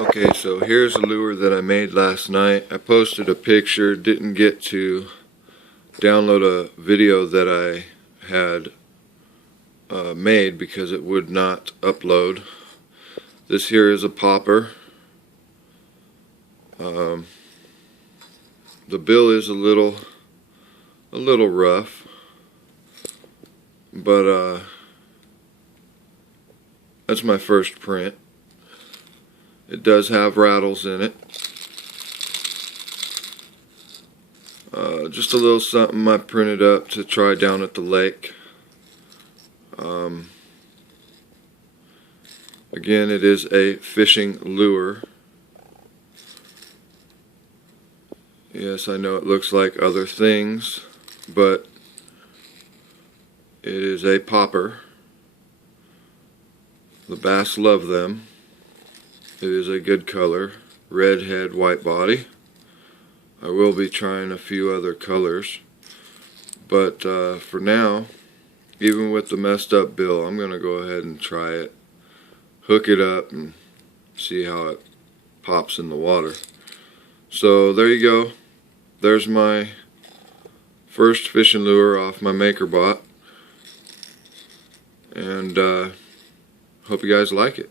Okay, so here's a lure that I made last night. I posted a picture, didn't get to download a video that I had made because it would not upload. This here is a popper. The bill is a little rough, but that's my first print. It does have rattles in it. Just a little something I printed up to try down at the lake. Again, it is a fishing lure. Yes, I know it looks like other things, but it is a popper. The bass love them. It is a good color, red head, white body. I will be trying a few other colors, but for now, even with the messed up bill, I'm going to go ahead and try it, hook it up, and see how it pops in the water. So there you go. There's my first fishing lure off my MakerBot, and hope you guys like it.